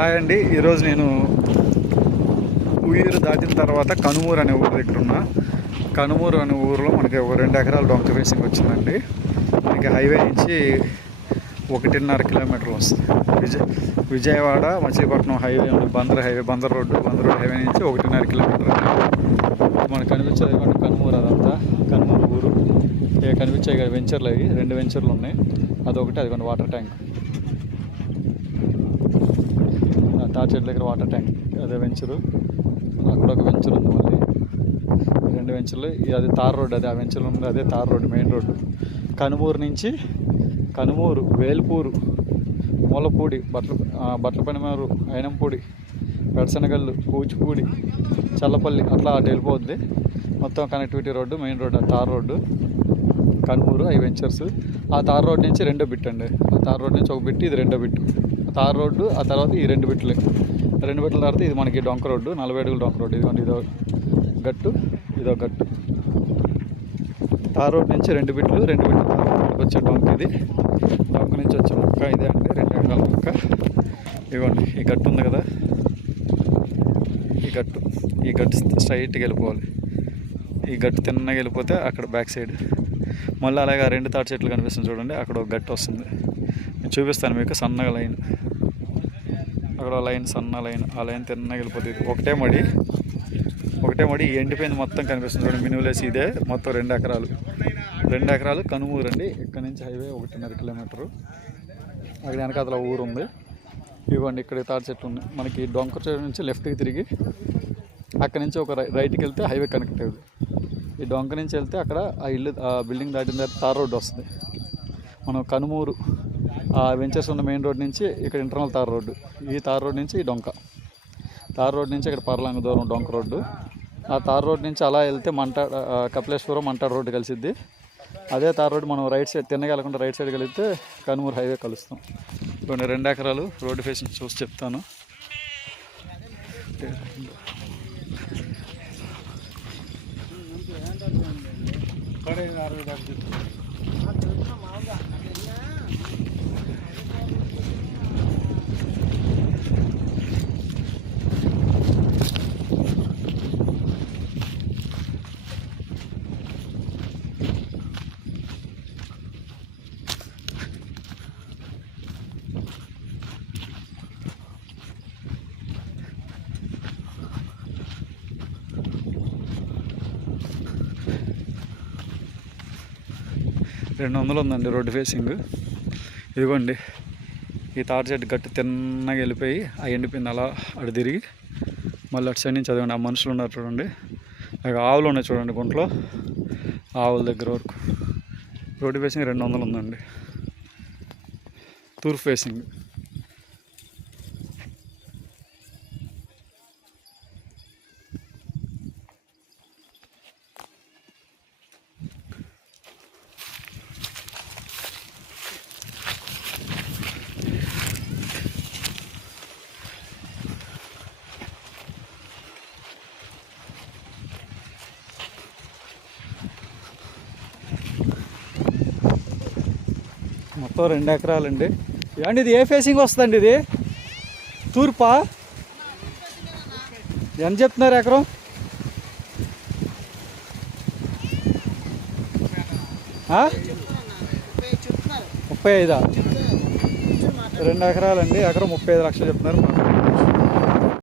Hi అండి. ఈరోజు నేను ఉయ్యూరు దాటిన తర్వాత కనుమూరు అనే ఊరు దగ్గర ఉన్నా. కనుమూరు అనే ఊరిలో మనకి ఒక 2 ఎకరాల డొంక ఫేసింగ్ వచ్చిందండి. మనకి హైవే నుంచి 1.5 కిలోమీటర్లు వస్తుంది. విజయవాడ మచిలీపట్నం హైవే ఉంది, బందర్ రోడ్డు హైవే నుంచి 1.5 కిలోమీటర్. మనకు కనిపించేది కనుమూరు, అదంతా కనుమూరు ఊరు. ఇక కనిపించే వెంచర్లు, అవి 2 వెంచర్లు ఉన్నాయి. అదొకటి, అది వాటర్ ట్యాంక్, తాటి చెట్ల దగ్గర వాటర్ ట్యాంక్, అదే వెంచరు. అక్కడ ఒక వెంచర్ ఉంది, మళ్ళీ 2 వెంచర్లు. అది తార్ రోడ్డు, అది ఆ వెంచర్లు ఉంది, అదే tar road, main road. Kanumuru, Velpuru, Moolapudi, Batlapanimaru, Ayinampudi, Pedasanagallu, Kuchipudi, Challapalli, అట్లా అటు వెళ్ళిపోద్ది. మొత్తం connectivity road, main road, tar road, Kanumuru, అవి వెంచర్స్. ఆ తార్ రోడ్ నుంచి 2వ బిట్ అండి. ఆ తార్ రోడ్ నుంచి ఒక బిట్, ఇది 2వ బిట్. తార్ రోడ్డు, ఆ తర్వాత ఈ 2 బిట్లు. 2 బిట్ల తర్వాత ఇది మనకి డొంక రోడ్డు, 40 అడుగుల డొంక రోడ్డు. ఇదో గట్టు, ఇదో గట్టు. తార్ రోడ్ నుంచి 2 బిట్లు వచ్చే డొంక ఇది. డొంక నుంచి వచ్చే మొక్క ఇదే అండి, 2 ఎకరాల మొక్క. ఇవ్వండి, ఈ గట్టు ఉంది కదా, ఈ గట్టు స్ట్రైట్గా వెళ్ళిపోవాలి. ఈ గట్టు తిన్నగా వెళ్ళిపోతే అక్కడ బ్యాక్ సైడ్ మళ్ళీ అలాగే 2 తాటి చెట్లు కనిపిస్తుంది చూడండి, అక్కడ ఒక గట్టు వస్తుంది. నేను చూపిస్తాను మీకు, సన్నగా లైన్, అక్కడ లైన్, సన్న లైన్, ఆ లైన్ తిన్నగా వెళ్ళిపోతుంది. ఒకటే మడి ఎండిపోయింది మొత్తం కనిపిస్తుంది చూడండి, మినువులేసి. ఇదే మొత్తం 2 ఎకరాలు కనుమూరు అండి. ఇక్కడ నుంచి హైవే 1.5 కిలోమీటరు. అక్కడ వెనకాతల ఊరు ఉంది. ఇవ్వండి, ఇక్కడ తాటి చెట్లు ఉన్నాయి. మనకి డొంక చెట్టు నుంచి లెఫ్ట్కి తిరిగి అక్కడ నుంచి ఒక రైట్కి వెళ్తే హైవే కనెక్ట్ అవుతుంది. ఈ డొంక నుంచి వెళ్తే అక్కడ ఆ బిల్డింగ్ దాటిన తర్వాత తార్ రోడ్డు వస్తుంది. మనం కనుమూరు ఆ వెంచర్స్ ఉన్న మెయిన్ రోడ్ నుంచి ఇక్కడ ఇంటర్నల్ తార్ రోడ్డు, ఈ తార్ రోడ్ నుంచి ఈ డొంక, తార్ రోడ్ నుంచి ఇక్కడ పర్లాంగ దూరం డొంక రోడ్డు. ఆ తార్ రోడ్ నుంచి అలా వెళ్తే కపిలేశ్వరం మంటాడు రోడ్డు కలిసిద్ది. అదే తార్ రోడ్డు మనం రైట్ సైడ్ తిన్నగలకుండా రైట్ సైడ్ కలిగితే కనుమూరు హైవే కలుస్తాం. కొన్ని 2 ఎకరాలు రోడ్డు ఫేసింగ్ చూసి చెప్తాను. $200 ఉందండి రోడ్డు ఫేసింగ్. ఇదిగోండి, ఈ తాటి చెట్టు గట్టు తిన్నగా వెళ్ళిపోయి ఆ ఎండిపోయింది, అలా అటు తిరిగి మళ్ళీ అటు సైడ్ నుంచి చదవండి. ఆ మనుషులు ఉన్నారు చూడండి, అవి ఆవులు ఉన్నాయి చూడండి గుంట్లో, ఆవుల దగ్గర వరకు. రోడ్డు ఫేసింగ్ 200 ఉందండి. తూర్పు ఫేసింగ్. మొత్తం 2 ఎకరాలండి. ఏమండి, ఇది ఏ ఫేసింగ్ వస్తుందండి? ఇది తూర్పా? ఎంత చెప్తున్నారు ఎకరం? 35? 2 ఎకరాలండి, ఎకరం 35 లక్షలు చెప్తున్నారు.